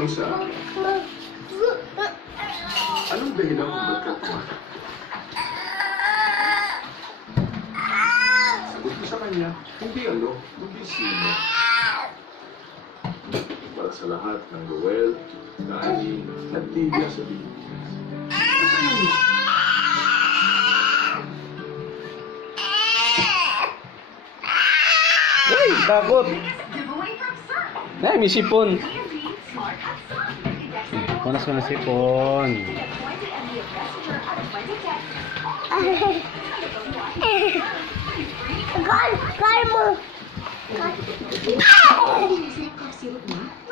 lang sa akin. Anong dahilan kung ba't ka tumatak? Sagot ko sa kanya, hindi ano, hindi sino. Para sa lahat ng Roel, Dani, at Lydia sa Pilipinas. Ay, takot! Ay, may sipon! Panas ko na sipon. Kal mo!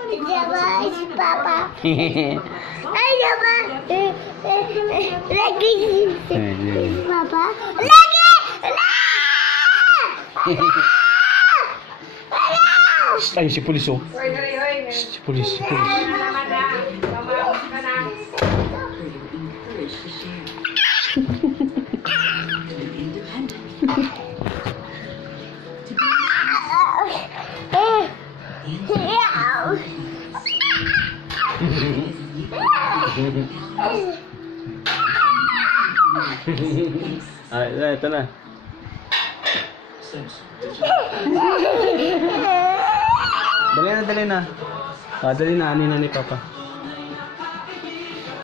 Diba, si Papa? Ay, diba? Lagi si Papa? Lagi! Ay, si pulis oh. Si pulis, si pulis. Ay, ito na. Dali na, dali na. Dali na, ani na ni Papa.